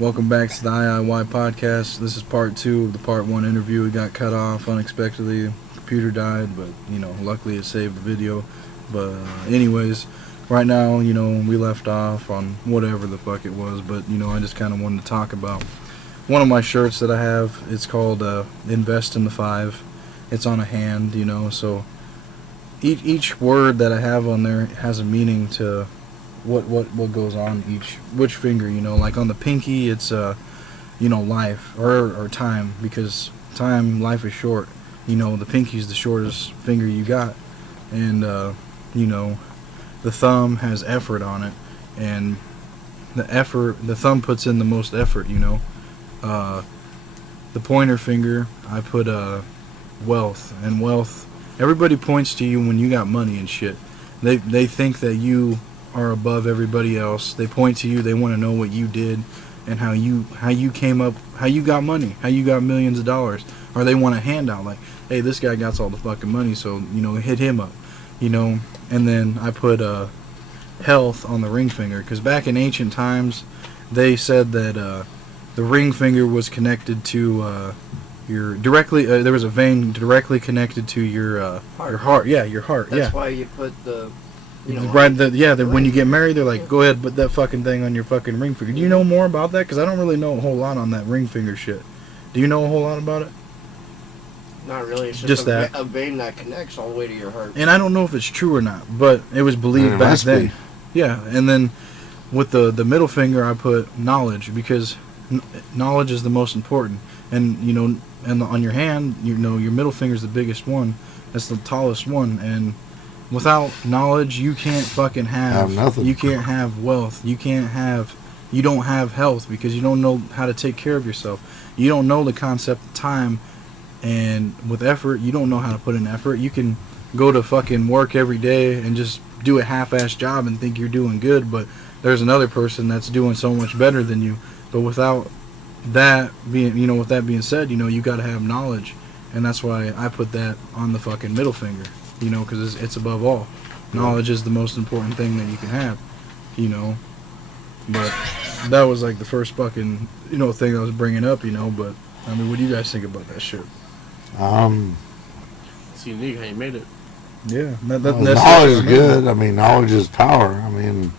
Welcome back to the IIY podcast. This is part 2 of the part 1 interview. We got cut off unexpectedly. Computer died, but luckily it saved the video. But anyways, right now, we left off on whatever the fuck it was. But I just kind of wanted to talk about one of my shirts that I have. It's called Invest in the Five. It's on a hand, so each word that I have on there has a meaning to what goes on which finger, like on the pinky it's life or time, because life is short. The pinky's the shortest finger you got, and the thumb has effort on it, and the thumb puts in the most effort. The pointer finger, I put wealth, and wealth, everybody points to you when you got money and shit. They think that you are above everybody else. They point to you. They want to know what you did and how you came up, how you got money, how you got millions of dollars. Or they want a handout, like, hey, this guy got all the fucking money, so hit him up, And then I put health on the ring finger, because back in ancient times they said that the ring finger was connected to your directly. There was a vein directly connected to your heart. Your heart. Yeah, your heart. That's why you put the. When you get married, they're like, go ahead, put that fucking thing on your fucking ring finger. Do you know more about that? Because I don't really know a whole lot on that ring finger shit. Do you know a whole lot about it? Not really. It's just a vein that connects all the way to your heart. And I don't know if it's true or not, but it was believed back then. Be. Yeah, and then with the middle finger, I put knowledge, because knowledge is the most important. And and on your hand, your middle finger is the biggest one. That's the tallest one, and without knowledge, you can't fucking have nothing. You can't have wealth. You don't have health, because you don't know how to take care of yourself. You don't know the concept of time, and with effort, you don't know how to put in effort. You can go to fucking work every day and just do a half-ass job and think you're doing good, but there's another person that's doing so much better than you. But without that being, with that being said, you got to have knowledge, and that's why I put that on the fucking middle finger. Because it's above all. Knowledge is the most important thing that you can have, But that was like the first fucking, thing I was bringing up, But, I mean, what do you guys think about that shit? It's unique how you made it. Yeah. Knowledge is good. I mean, knowledge is power. I mean,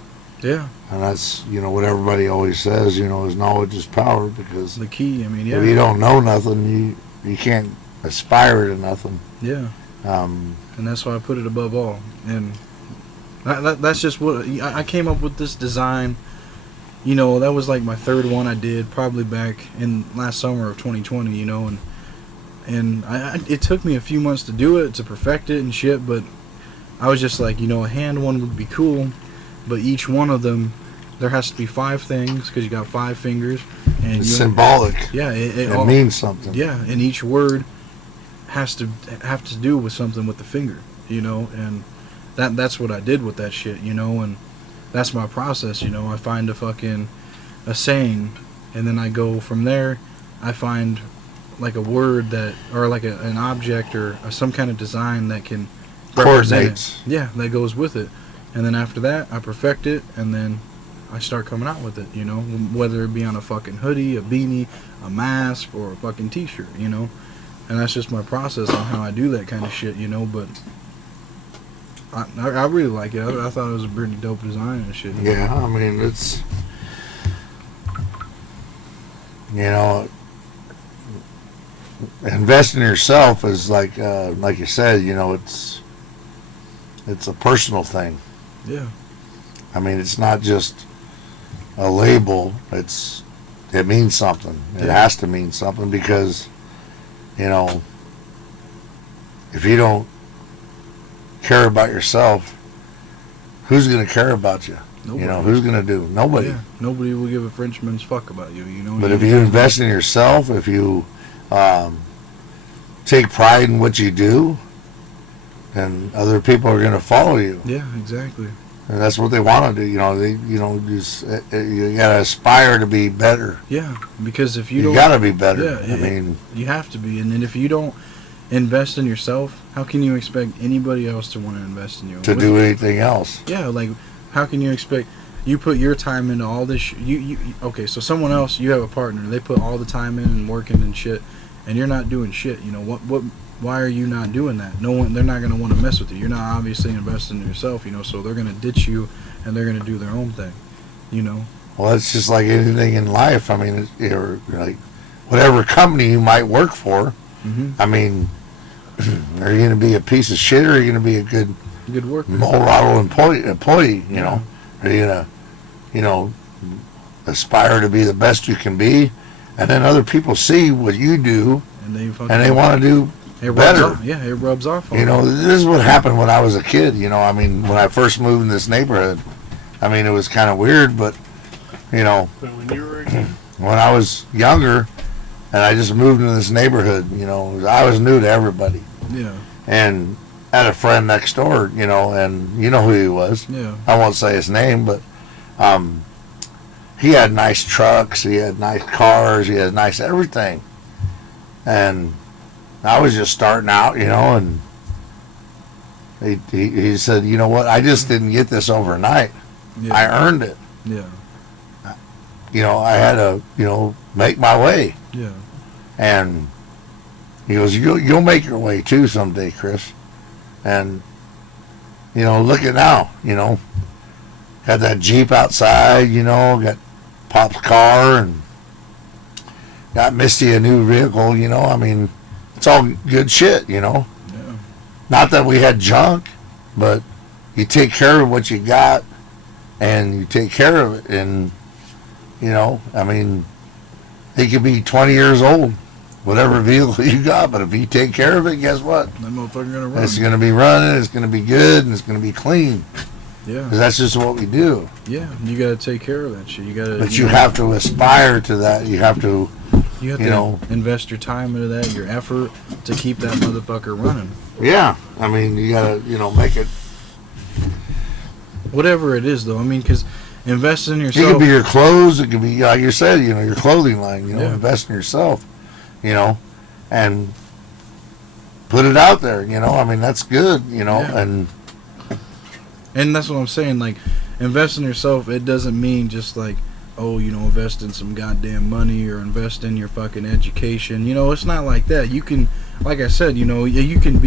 yeah. And that's, what everybody always says, is knowledge is power, because the key, I mean, yeah. If you don't know nothing, you can't aspire to nothing. Yeah. And that's why I put it above all. And that's just what I came up with this design. That was like my third one I did, probably back in last summer of 2020. And it took me a few months to do it, to perfect it and shit. But I was just like, a hand one would be cool, but each one of them, there has to be 5 things, because you got 5 fingers. And it's symbolic. Yeah, it means something. Yeah, and each word have to do with something with the finger, and that's what I did with that shit, and that's my process. I find a saying, and then I go from there. I find like a word that, or like an object, or some kind of design that can coordinates. Yeah, that goes with it, and then after that I perfect it, and then I start coming out with it, whether it be on a fucking hoodie, a beanie, a mask, or a fucking t-shirt, And that's just my process on how I do that kind of shit, But I really like it. I thought it was a pretty dope design and shit. Yeah, I mean, it's, invest in yourself is like you said, it's a personal thing. Yeah. I mean, it's not just a label. It means something. It has to mean something, because if you don't care about yourself, who's going to care about you? Nobody. Who's going to do? Nobody. Yeah. Nobody will give a Frenchman's fuck about you, But if you invest in yourself, if you take pride in what you do, then other people are going to follow you. Yeah, exactly. And that's what they want to do. You got to aspire to be better. Yeah, because if you got to be better. Yeah, you have to be. And then if you don't invest in yourself, how can you expect anybody else to want to invest in you? To do anything else? Yeah, like, how can you expect you put your time into all this. Okay, so someone else, you have a partner. They put all the time in and working and shit, and you're not doing shit. You know what? Why are you not doing that? No one. They're not gonna want to mess with you. You're not obviously investing in yourself. You know, so they're gonna ditch you, and they're gonna do their own thing. You know. Well, it's just like anything in life. I mean, you're like whatever company you might work for. Mm-hmm. I mean, are you going to be a piece of shit, or are you going to be a Good work. moral employee? You know, are you going to, you know, aspire to be the best you can be, and then other people see what you do, And and they want to do it better. rubs off. Yeah, it rubs off. On You know, this is what happened when I was a kid. You know, I mean, when I first moved in this neighborhood, I mean, it was kind of weird, but, you know, But when you were a kid, when I was younger and I just moved into this neighborhood, you know, I was new to everybody. Yeah. And I had a friend next door, you know, and you know who he was. Yeah. I won't say his name, but he had nice trucks, he had nice cars, he had nice everything. And I was just starting out, you know, and he said, you know what, I just didn't get this overnight. Yeah. I earned it. Yeah. You know, I had to, you know, make my way. Yeah. And he goes, you'll make your way too someday, Chris. And, you know, look at now, you know, got that Jeep outside, you know, got Pop's car and got Misty a new vehicle, you know. I mean, it's all good shit, you know. Yeah. Not that we had junk, but you take care of what you got and you take care of it. And, you know, I mean, it could be 20 years old, whatever vehicle you got, but if you take care of it, guess what? That motherfucker gonna run. It's going to be running, it's going to be good, and it's going to be clean. Yeah. 'Cause that's just what we do. Yeah. You gotta take care of that shit. You gotta. But you have to aspire to that. You have to, You have you to know. invest your time into that, your effort to keep that motherfucker running. Yeah. I mean, you got to, you know, make it. Whatever it is, though. I mean, because invest in It yourself. could be your clothes. It could be, like you said, you know, your clothing line. You know, Yeah. invest in yourself. You know, and put it out there. You know, I mean, that's good. You know, Yeah. and that's what I'm saying. Like, invest in yourself. It doesn't mean just like, oh, you know, invest in some goddamn money or invest in your fucking education. You know, it's not like that. You can, like I said, you know, you can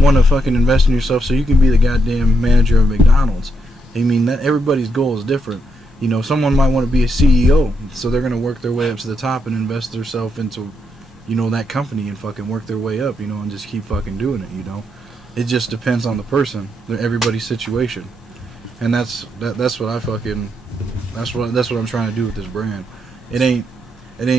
want to fucking invest in yourself so you can be the goddamn manager of McDonald's. I mean, that everybody's goal is different. You know, someone might want to be a CEO, so they're gonna work their way up to the top and invest themselves into, you know, that company and fucking work their way up. You know, and just keep fucking doing it. You know, it just depends on the person, everybody's situation, and that's what I fucking that's what I'm trying to do with this brand. It ain't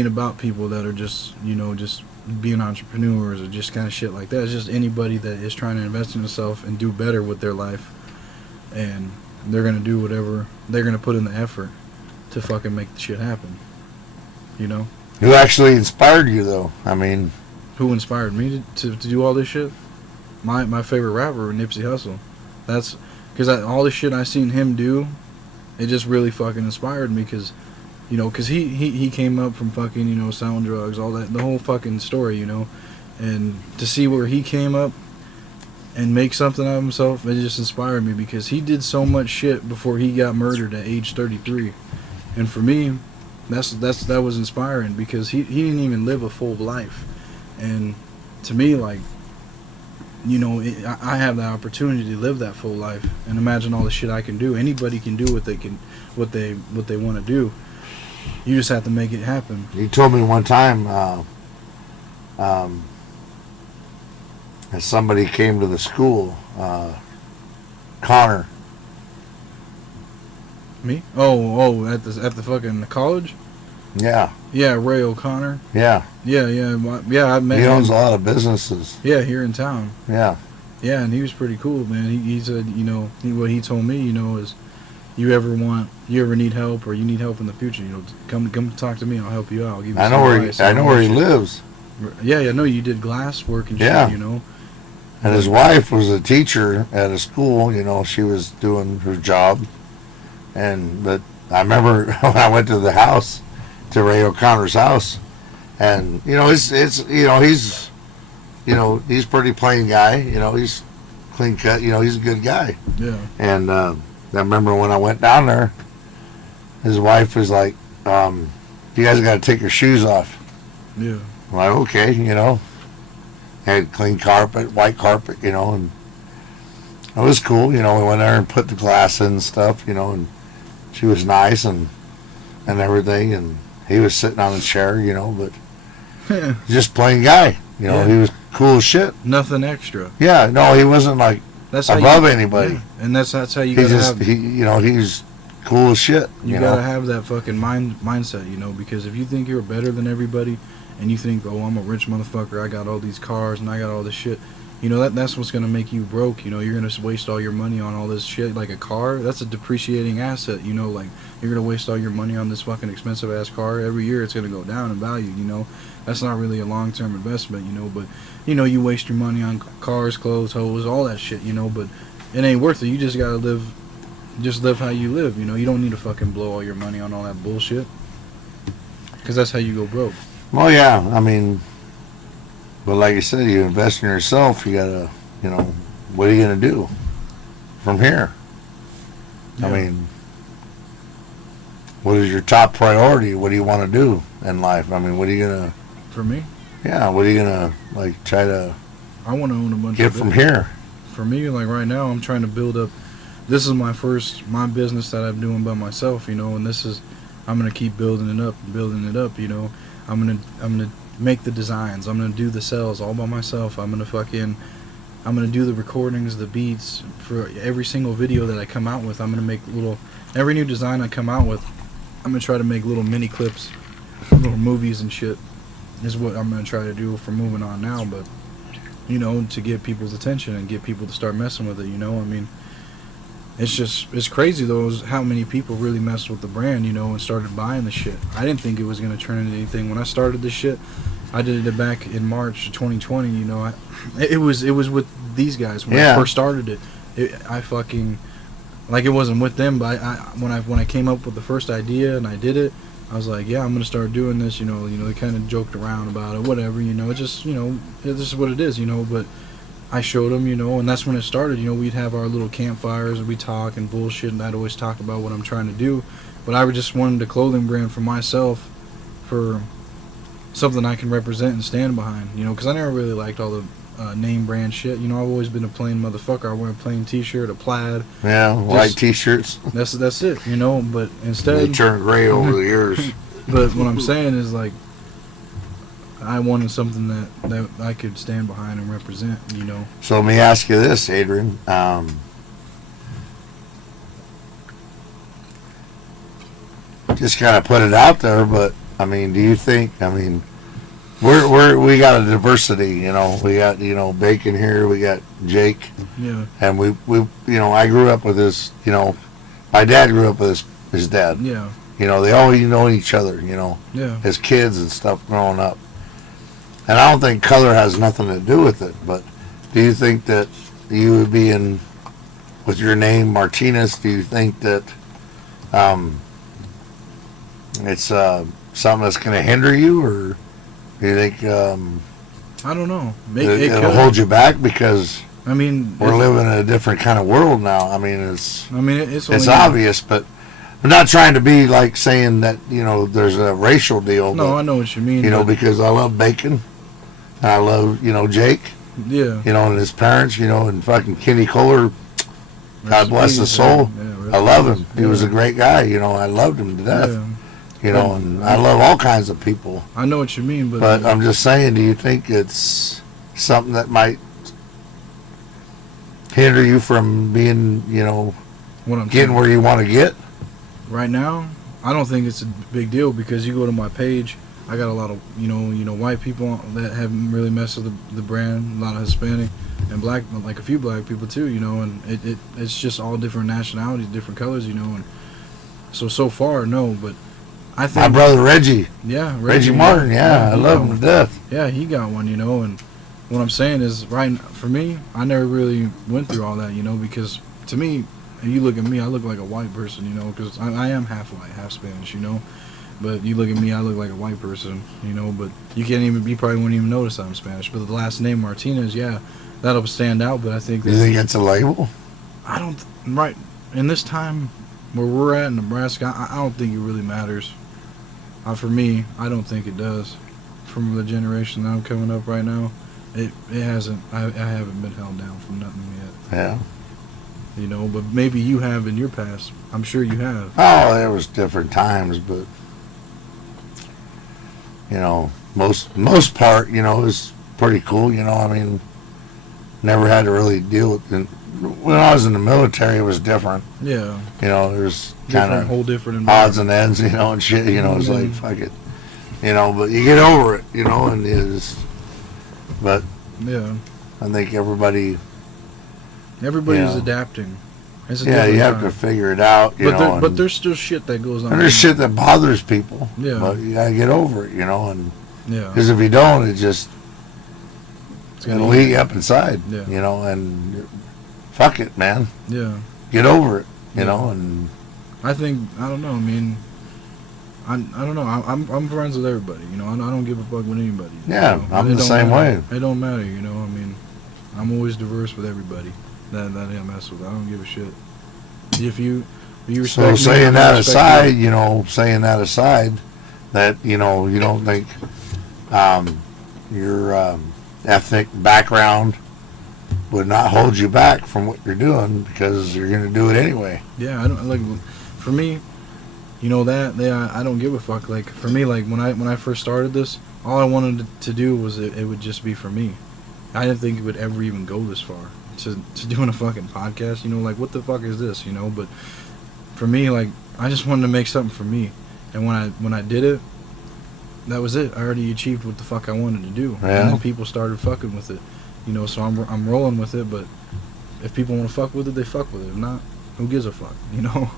about people that are just, you know, just being entrepreneurs or just kind of shit like that. It's just anybody that is trying to invest in themselves and do better with their life, and they're gonna do whatever, they're gonna put in the effort to fucking make the shit happen. You know, who actually inspired you, though? I mean, who inspired me to do all this shit? My favorite rapper, Nipsey Hussle. That's because all the shit I seen him do, it just really fucking inspired me. Because, you know, because he came up from fucking, you know, selling drugs, all that, the whole fucking story, you know, and to see where he came up and make something of himself, it just inspired me because he did so much shit before he got murdered at age 33, and for me, that was inspiring because he didn't even live a full life, and to me, like, you know, I have the opportunity to live that full life, and imagine all the shit I can do. Anybody can do what they want to do. You just have to make it happen. you told me one time as somebody came to the school, Connor. Me? Oh, at the fucking college? Yeah, Yeah, Ray O'Connor. yeah. Yeah, I met He owns a him. lot of businesses. Yeah, here in town. Yeah. Yeah, and he was pretty cool, man. He said, you know, what he told me, you know, is you ever need help or you need help in the future, you know, come talk to me. I'll help you out. I'll give you I know some where advice. I know where he lives. Yeah, I know you did glass work and Yeah. shit, you know. And his wife was a teacher at a school. You know, she was doing her job. But I remember when I went to the house, to Ray O'Connor's house, and you know, he's pretty plain guy. You know, he's clean cut. You know, he's a good guy. Yeah. And I remember when I went down there, his wife was like, you guys got to take your shoes off. Yeah. I'm like, okay, Had clean carpet, white carpet, and it was cool. We went there and put the glass in and stuff, and she was nice and everything. And he was sitting on the chair, but just plain guy. Yeah. He was cool as shit. Nothing extra. Yeah, no, he wasn't like That's above anybody. Yeah. And that's how you He gotta just, have. he's cool as shit. You gotta have that fucking mindset, because if you think you're better than everybody, and you think, oh, I'm a rich motherfucker, I got all these cars and I got all this shit, that's what's gonna make you broke. You're gonna waste all your money on all this shit. Like a car, that's a depreciating asset. Like you're gonna waste all your money on this fucking expensive ass car. Every year it's gonna go down in value. That's not really a long term investment. But you waste your money on cars, clothes, hoes, all that shit. But it ain't worth it. You just gotta live. Just live how you live. You don't need to fucking blow all your money on all that bullshit. Because that's how you go broke. Well, yeah, but like you said, you invest in yourself. You gotta, what are you gonna do from here? Yeah. What is your top priority? What do you want to do in life? What are you gonna? For me, Yeah, what are you gonna try to I want to own a bunch get of from business. here? For me, right now, I'm trying to build up. This is my business that I'm doing by myself, and I'm gonna keep building it up. I'm gonna make the designs. I'm gonna do the sales all by myself. I'm gonna do the recordings, the beats for every single video that I come out with. I'm gonna make every new design I come out with. I'm gonna try to make little mini clips, little movies and shit. Is what I'm gonna try to do for moving on now, but to get people's attention and get people to start messing with it. It's crazy though how many people really messed with the brand, and started buying the shit. I didn't think it was gonna turn into anything when I started this shit. I did it back in March of 2020. It was with these guys when I first started it. I fucking it wasn't with them, but when I came up with the first idea and I did it, I was like, yeah, I'm gonna start doing this. They kind of joked around about it, whatever. It just this is what it is. But I showed them, and that's when it started. We'd have our little campfires and we talk and bullshit, and I'd always talk about what I'm trying to do. But I just wanted a clothing brand for myself, for something I can represent and stand behind. Because I never really liked all the name brand shit. I've always been a plain motherfucker. I wear a plain T-shirt, a plaid. Yeah, white T-shirts. That's it. But instead They turn gray over the years. But what I'm saying is I wanted something that I could stand behind and represent, So let me ask you this, Adrian. Just kind of put it out there, but do you think? We got a diversity. We got Bacon here. We got Jake. Yeah. And we I grew up with his. My dad grew up with his dad. Yeah. They all know each other. Yeah. As kids and stuff growing up. And I don't think color has nothing to do with it, but do you think that you would be with your name Martinez, do you think that it's something that's going to hinder you, or do you think I don't know. it'll hold you back because we're living in a different kind of world now? It's it's obvious, but I'm not trying to be saying that there's a racial deal. No, but, I know what you mean. Because I love Bacon. And I love, Jake, Yeah. and his parents, and fucking Kenny Kohler, God bless his soul. Yeah, I love him. He was a great guy, I loved him to death. Yeah. And I love all kinds of people. I know what you mean, But I'm just saying, do you think it's something that might hinder you from being, what I'm getting saying, where you want to get? right now, I don't think it's a big deal because you go to my page, I got a lot of white people that haven't really messed with the brand, a lot of Hispanic and black, a few black people too, and it's just all different nationalities, different colors, and so far no, but I think My brother Reggie Reggie Martin, I he love got him to death. Yeah, he got one, and what I'm saying is, for me, I never really went through all that, because to me, and you look at me, I look like a white person, because I am half white, half Spanish, but you look at me, I look like a white person, but you probably wouldn't even notice I'm Spanish, but the last name Martinez, yeah, that'll stand out, but I think Do you think it's a label? I don't, right, in this time where we're at in Nebraska, I don't think it really matters. For me, I don't think it does. From the generation that I'm coming up right now, it hasn't. I haven't been held down from nothing yet. Yeah. You know, but maybe you have in your past. I'm sure you have. Oh, there was different times, but you know, most part, you know, is pretty cool. You know, I mean, never had to really deal with it. When I was in the military, it was different. Yeah. You know, there's kind Different, of whole different odds environment. and ends, you know, and shit. You know, it's like Mhm. fuck it. You know, but you get over it. You know, and it's. But Yeah. I think everybody. Everybody's Yeah. adapting. It's a Yeah, different you have time. to figure it out. You know, But and- there's still shit that goes on. And there's shit that bothers people. Yeah. But you gotta get over it, you know, and Yeah. because if you don't, it just It's it'll gonna eat you up inside, Yeah. you know, and fuck it, man. Yeah. Get over it, you Yeah. know, and I think I don't know. I mean, I don't know. I'm friends with everybody. You know, I don't give a fuck with anybody. Yeah, you know? I'm It the don't same matter. way. It don't matter. You know, I mean, I'm always diverse with everybody that I mess with. I don't give a shit. If you respect so me, saying I that respect aside, you know, that you know you don't think your ethnic background would not hold you back from what you're doing because you're gonna do it anyway. Yeah, I don't like. For me, you know that I don't give a fuck. Like for me, like when I first started this, all I wanted to do was it would just be for me. I didn't think it would ever even go this far to doing a fucking podcast. You know, like what the fuck is this? You know, but for me, like I just wanted to make something for me, and when I did it, that was it. I already achieved what the fuck I wanted to do, Yeah. and then people started fucking with it. You know, so I'm rolling with it. But if people want to fuck with it, they fuck with it. If not, who gives a fuck? You know.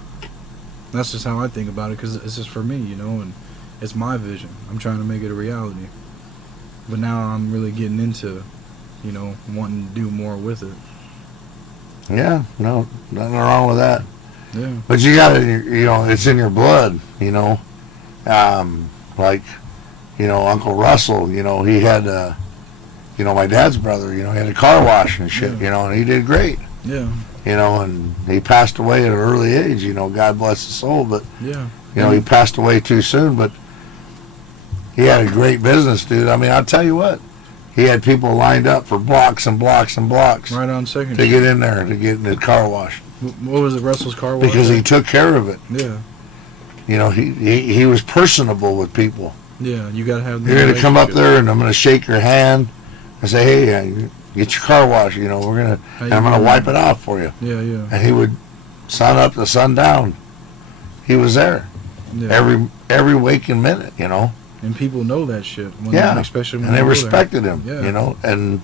That's just how I think about it, because it's just for me, you know, and it's my vision. I'm trying to make it a reality. But now I'm really getting into, you know, wanting to do more with it. Yeah, no, nothing wrong with that. Yeah. But you got to, you know, it's in your blood, you know. Like, you know, Uncle Russell, you know, he had, you know, my dad's brother, you know, he had a car wash and shit, Yeah. you know, and he did great, Yeah. you know, and he passed away at an early age, you know, God bless his soul, but, Yeah. you know, he passed away too soon, but he had a great business, dude. I mean, I'll tell you what, he had people lined up for blocks and blocks and blocks Right on Second to Street. get in there to get in the car wash What was it, Russell's car wash? because he took care of it. Yeah. You know, he was personable with people. Yeah, you gotta have the You're going to come up relationship. there and I'm going to shake your hand and say, hey, get your car washed, you know, we're going to, How and you I'm going to doing? wipe it off for you. Yeah, yeah. And he would, sun up to sun down, he was there Yeah. every waking minute, you know. And people know that shit. When Yeah. Especially when And they go there. respected him, Yeah. you know, and,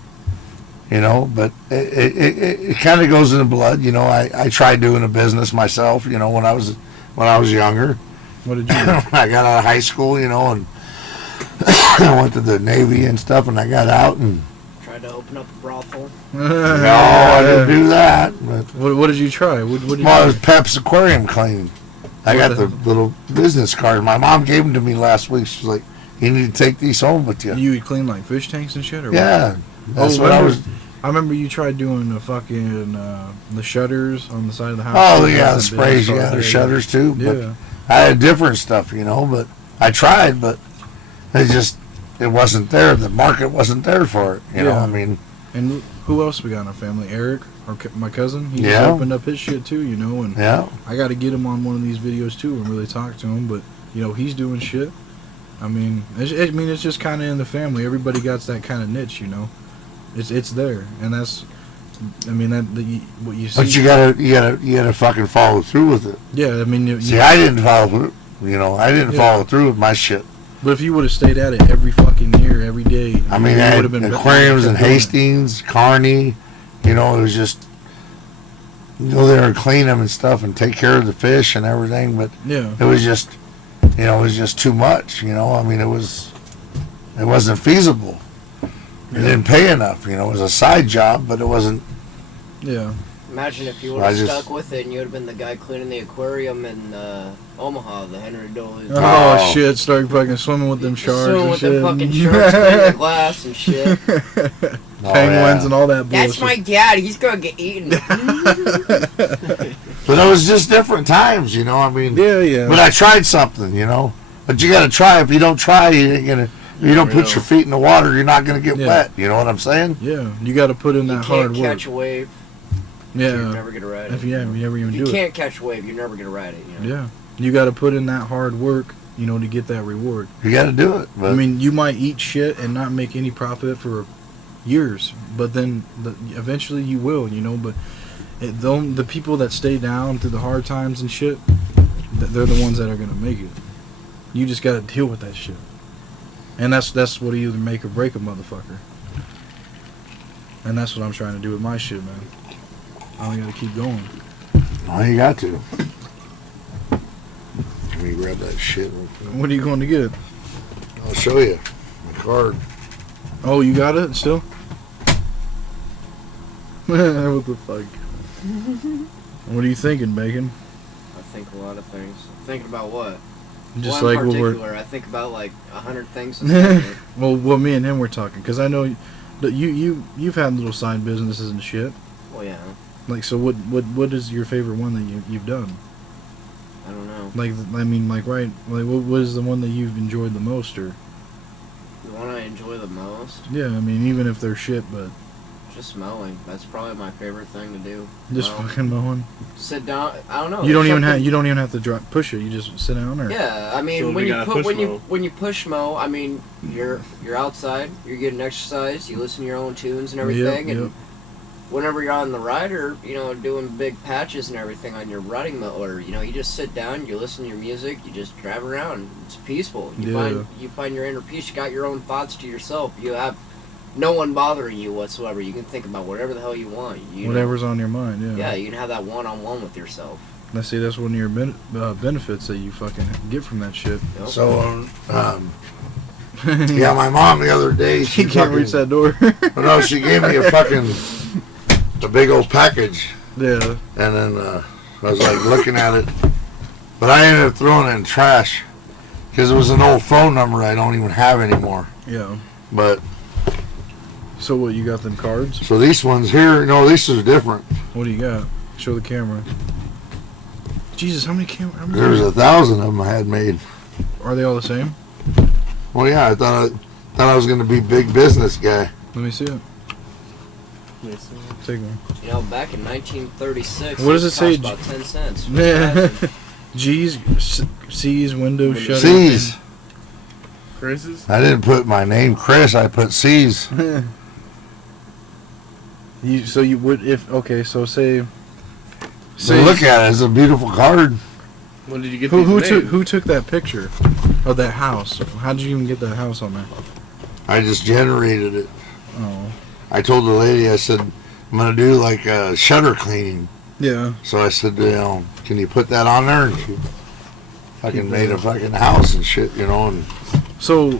you know, but it kind of goes in the blood, you know. I tried doing a business myself, you know, when I was younger. What did you do? I got out of high school, you know, and I went to the Navy and stuff, and I got out and Tried to open up a brothel. no, I didn't do that. But What did you try? What did you well, it try? was Pep's Aquarium cleaning. I What got the- the little business card. My mom gave them to me last week. She's like, "You need to take these home with you." You would clean like fish tanks and shit, or what? Yeah, that's what I remember- was. I remember you tried doing the fucking the shutters on the side of the house. Oh You yeah, got the sprays. business Yeah, card. the shutters too. But Yeah, I had different stuff, you know. But I tried, but it wasn't there. The market wasn't there for it. You know, Yeah. I mean, and who else we got in our family? Eric, my cousin. He Yeah. just opened up his shit too, you know. And yeah, I got to get him on one of these videos too and really talk to him. But you know, he's doing shit. I mean, it's just kind of in the family. Everybody got that kind of niche, you know. It's there, and that's. I mean what you see. but you gotta fucking follow through with it. Yeah, I mean, See, I didn't follow through. You know, I didn't Yeah. follow through with my shit. but if you would have stayed at it every fucking year, every day, I mean, you I had would've been aquariums in kept doing it. Hastings, Kearney. You know, it was just go there and clean them and stuff and take care of the fish and everything. But Yeah, it was just, you know, it was just too much. You know, I mean, it wasn't feasible. It didn't pay enough. You know, it was a side job, but it wasn't. yeah. Imagine if you would I have just- stuck with it and you would have been the guy cleaning the aquarium in Omaha, the Henry Dolly. Oh, Oh. shit! Start fucking swimming with them sharks Swimming and with shit. the fucking sharks cleaning the glass and shit. Oh, Penguins yeah. and all that bullshit. That's my dad. He's gonna get eaten. But it was just different times, you know. I mean, Yeah. but I tried something, you know. But you got to try. If you don't try, you ain't gonna. If you don't put your feet in the water, you're not gonna get wet. You know what I'm saying? Yeah, you got to put in that hard You work. can't catch a wave. Yeah, You're never gonna ride it. if you never even If do you it. can't catch a wave, you're never gonna ride it. You know? Yeah, you got to put in that hard work, you know, to get that reward. You got to do it. But I mean, you might eat shit and not make any profit for years, but then eventually you will, you know. But the people that stay down through the hard times and shit, they're the ones that are gonna make it. You just gotta deal with that shit, and that's what either make or break a motherfucker. And that's what I'm trying to do with my shit, man. I only gotta keep going. no, you got to. Let me grab that shit. What are you going to get? I'll show you my card. Oh, you got it still? What the fuck? What are you thinking, Bacon? I think a lot of things. Thinking about what? Just Well, in like what we're. particular, I think about like 100 things. to say. Well, me and him were talking, because I know that you've had little side businesses and shit. Well, yeah. Like, so what is your favorite one that you've done? I don't know. Like, I mean, like, right, like, what is the one that you've enjoyed the most, or? The one I enjoy the most, Yeah, I mean, even if they're shit, but just mowing. That's probably my favorite thing to do. just Mow. fucking mowing. Sit down. I don't know. You don't it's even something- have to push it. You just sit down, or Yeah, I mean, So when we you gotta put push mow. when you push mow, I mean, you're outside, you're getting exercise, you listen to your own tunes and everything, Yep, and yep. whenever you're on the rider, you know, doing big patches and everything on your riding mower, you know, you just sit down, you listen to your music, you just drive around. It's peaceful. Yeah. You find your inner peace. You got your own thoughts to yourself. You have no one bothering you whatsoever. You can think about whatever the hell you want. You know? whatever's on your mind. Yeah. Yeah, you can have that one-on-one with yourself. I see. That's one of your benefits that you fucking get from that shit. Yep. So, yeah, my mom the other day, She she can't fucking, reach that door. No, she gave me a big old package, Yeah. and then I was like looking at it, but I ended up throwing it in trash because it was an old phone number I don't even have anymore. Yeah. But So what? You got them cards? so these ones here, no, these are different. What do you got? Show the camera. Jesus, how many There's 1,000 of them I had made. Are they all the same? Well, yeah, I thought I was gonna be big business guy. Let me see it. Take one. You know, back in 1936, What does this it say? cost about 10 cents. Yeah. G's, C's, window shutter. C's. Chris's? I didn't put my name, Chris. I put C's. So you would so say. So look at it. It's a beautiful card. When did you get Who these took made? who took that picture of that house? How did you even get that house on there? I just generated it. Oh. I told the lady, I said, I'm going to do like a shutter cleaning. Yeah. So I said, you know, can you put that on there? And she fucking made a fucking house and shit, you know, and So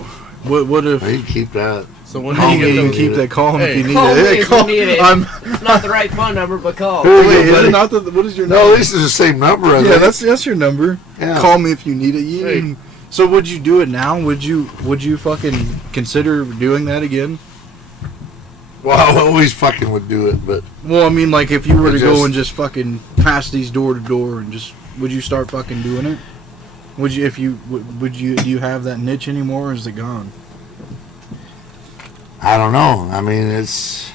what if I keep that. So when Call did you you me. get can those? keep that call Hey, if you need call it? me Hey, if you need it. I'm It's not the right phone number, but call. Here you wait, go, is buddy. it not the what is your No, number? this is the same number. I Yeah, think. that's your number. Yeah. Call me if you need it. Hey. So would you do it now? Would you fucking consider doing that again? Well, I always fucking would do it, but Well, I mean, like if you were to It go just- and just fucking pass these door to door and just, would you start fucking doing it? Would you, if you, would you, do you have that niche anymore, or is it gone? I don't know. I mean, it's.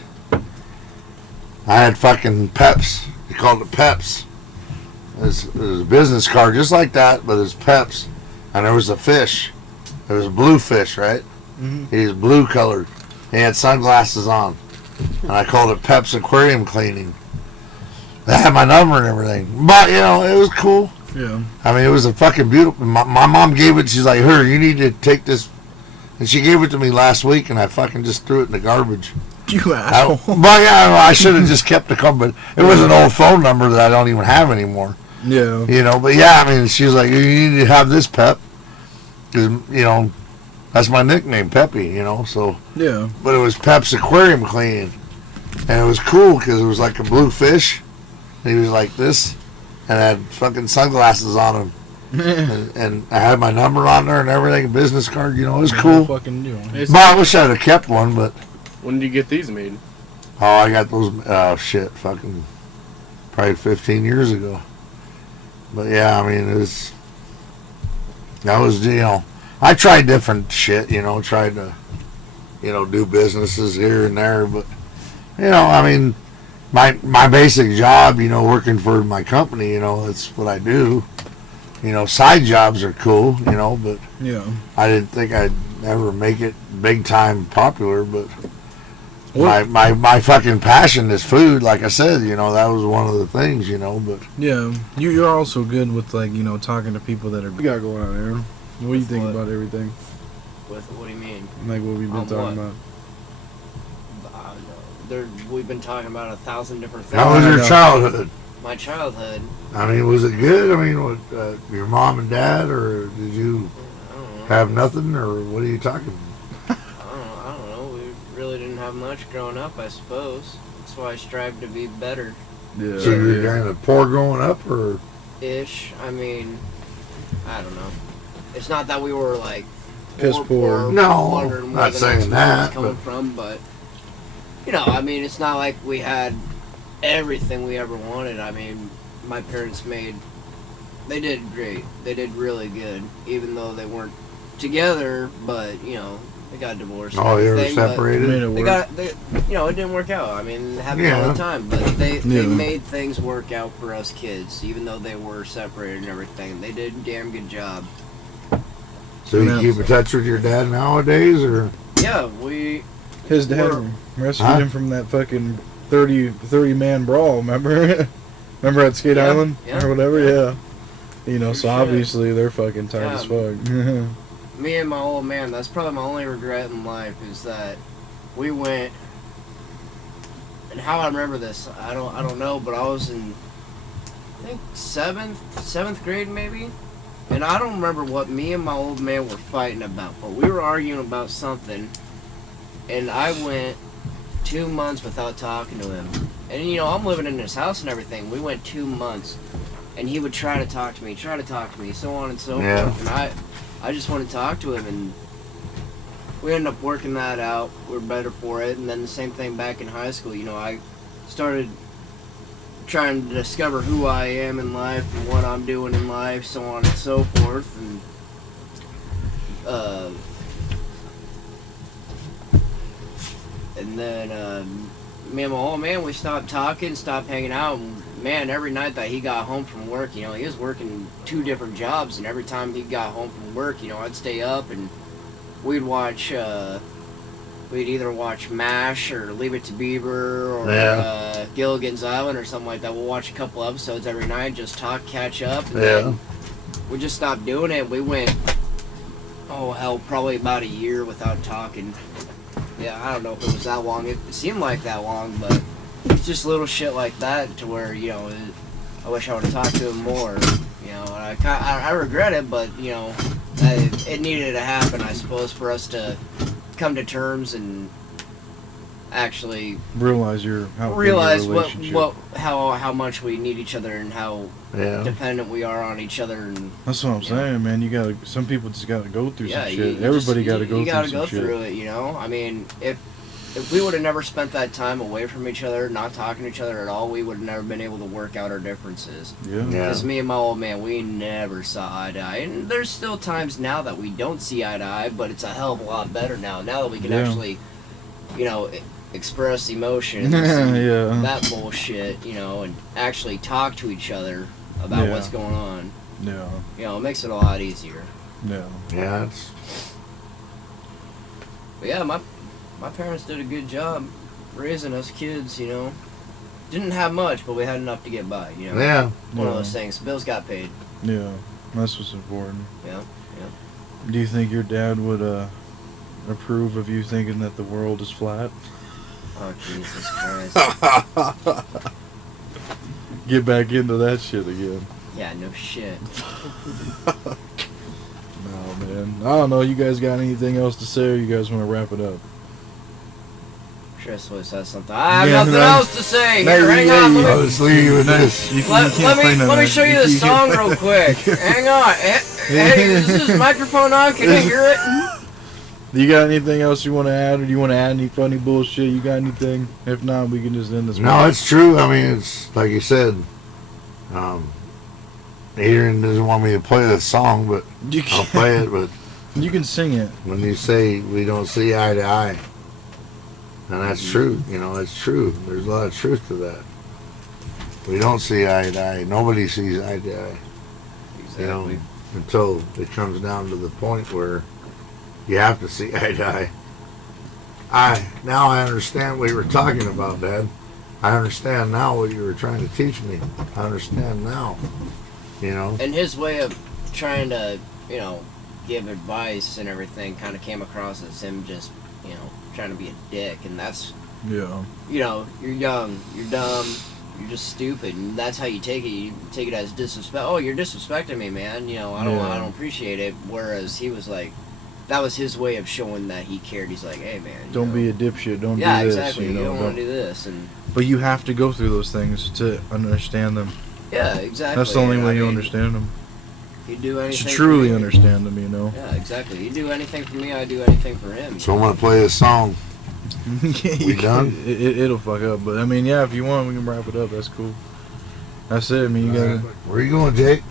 I had fucking Peps. They called it Peps. It was a business card just like that, but it's Peps. And there was a fish. There was a blue fish, right? Mhm. He was blue colored. He had sunglasses on. And I called it Peps Aquarium Cleaning. They had my number and everything. But, you know, it was cool. Yeah. I mean, it was a fucking beautiful. My mom gave it. She's like, "Here, you need to take this." And she gave it to me last week, and I fucking just threw it in the garbage. You I, asshole. but yeah, I should have just kept the call, but it was an old phone number that I don't even have anymore. Yeah. You know, but yeah, I mean, she was like, "You need to have this, Pep," because you know, that's my nickname, Peppy. You know, so. Yeah. But it was Pep's Aquarium Cleaning, and it was cool because it was like a blue fish. And he was like this, and had fucking sunglasses on him. And I had my number on there and everything, business card, you know, it was cool. Fucking do. It's- But I wish I'd have kept one, but When did you get these made? I got those, shit, fucking, probably 15 years ago. But yeah, I mean, that was, I tried different shit, tried to, do businesses here and there, but, I mean, my basic job, working for my company, that's what I do. Side jobs are cool, but Yeah. I didn't think I'd ever make it big time popular, but What? my fucking passion is food. Like I said, that was one of the things, but Yeah. You're also good with, like, talking to people that are. You got going on, Aaron? What do you think What? about everything? What do you mean? Like what we've been On talking what? about? We've been talking about 1,000 different things. how was I your know. childhood? My childhood, I mean, was it good? I mean, what, your mom and dad, or did you I don't know. have nothing, or what are you talking about? I don't know. We really didn't have much growing up, I suppose. That's why I strive to be better. Yeah. So you were kind of poor growing up, or? Ish. I mean, I don't know. It's not that we were like Piss poor. No, wondering not where the saying next meal that, was coming but- from, but I mean, it's not like we had everything we ever wanted. I mean, my parents they did great. They did really good, even though they weren't together. But they got divorced. and Oh, you were everything, but separated? Made it They work. it didn't work out. I mean, it happens all Yeah. the time. But they Yeah. made things work out for us kids, even though they were separated and everything. They did a damn good job. So you No. keep in touch with your dad nowadays, or? Yeah, we. His dad We're- rescued Huh? him from that fucking 30 man brawl, remember? Remember at Skate Yeah, Island? yeah, Or whatever, yeah. yeah. So Sure. obviously they're fucking tight Yeah. as fuck. Me and my old man. That's probably my only regret in life is that we went. And how I remember this, I don't know, but I was in, I think seventh grade maybe, and I don't remember what me and my old man were fighting about, but we were arguing about something, and I went 2 months without talking to him, and I'm living in his house and everything. We went 2 months, and he would try to talk to me, so on and so Yeah. forth, and I just want to talk to him, and we ended up working that out. We're better for it. And then the same thing back in high school. I started trying to discover who I am in life and what I'm doing in life, so on and so forth. And then me and my old man, we stopped talking, stopped hanging out. And man, every night that he got home from work, he was working 2 different jobs, and every time he got home from work, I'd stay up and we'd watch. We'd either watch MASH or Leave It to Beaver or Yeah. Gilligan's Island or something like that. We'll watch a couple episodes every night, just talk, catch up. And Yeah. then we just stopped doing it. We went, probably about a year without talking. Yeah, I don't know if it was that long. It seemed like that long, but it's just little shit like that to where, I wish I would have talked to him more. And I regret it, but, it needed to happen, I suppose, for us to come to terms and actually Realize how much we need each other and how Yeah. dependent we are on each other. And That's what I'm saying, man. Some people just gotta go through some shit. you Everybody just- gotta go you through gotta some go shit. through it. I mean, if we would have never spent that time away from each other, not talking to each other at all, we would have never been able to work out our differences. Yeah. Yeah. Because me and my old man, we never saw eye to eye. And there's still times now that we don't see eye to eye, but it's a hell of a lot better now. Now that we can Yeah. actually, express emotions and Yeah. that bullshit, and actually talk to each other about Yeah. what's going on. Yeah. It makes it a lot easier. Yeah. Yeah, it's But yeah, my parents did a good job raising us kids, Didn't have much, but we had enough to get by, yeah. One of Yeah. those things. Bills got paid. Yeah. That's what's important. Yeah. Do you think your dad would approve of you thinking that the world is flat? Oh, Jesus Christ. Get back into that shit again. Yeah, no shit. No, man. I don't know. You guys got anything else to say, or you guys want to wrap it up? Chris always has something. I have Yeah, nothing no. else to say. No, Here, hang yeah, on. yeah. I'll Let me, just leave you with this. let me show you the song real quick. Hang on. Hey, is this microphone on? Can you hear it? Do you got anything else you want to add, or do you want to add any funny bullshit? You got anything? If not, we can just end this. No, it's true. I mean, it's like you said. Adrian doesn't want me to play the song, but You I'll can, play it. But you can sing it. when you say we don't see eye to eye, and that's true, you know, it's true. There's a lot of truth to that. We don't see eye to eye. Nobody sees eye to eye, Exactly. you know, until it comes down to the point where you have to see eye to eye. Now I understand what you were talking about, Dad. I understand now what you were trying to teach me. I understand now, you know. And his way of trying to, you know, give advice and everything kind of came across as him just, you know, trying to be a dick. And that's, Yeah. you know, you're young, you're dumb, you're just stupid, and that's how you take it. You take it as disrespect. Oh, you're disrespecting me, man. You know, I Yeah. don't appreciate it. Whereas he was like, that was his way of showing that he cared. He's like, hey, man. Don't be a dipshit. Don't Yeah, do this. exactly. You You know, don't want to do this, and But you have to go through those things to understand them. yeah, exactly. That's the only And way I you mean, understand them. You do anything. To for truly me. understand them, you know. Yeah, exactly. You do anything for me, I do anything for him. So I'm gonna play this song. We done? It'll fuck up, but I mean, yeah. If you want, we can wrap it up. That's cool. That's it. I mean, you gotta. Where you going, Jake?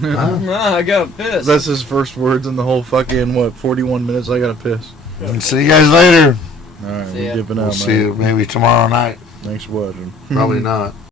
Huh? I got pissed. That's his first words in the whole fucking 41 minutes. I gotta piss. See you guys later. All right, See we're ya. dipping We'll out, see man. you maybe tomorrow night. Thanks for watching. Probably not.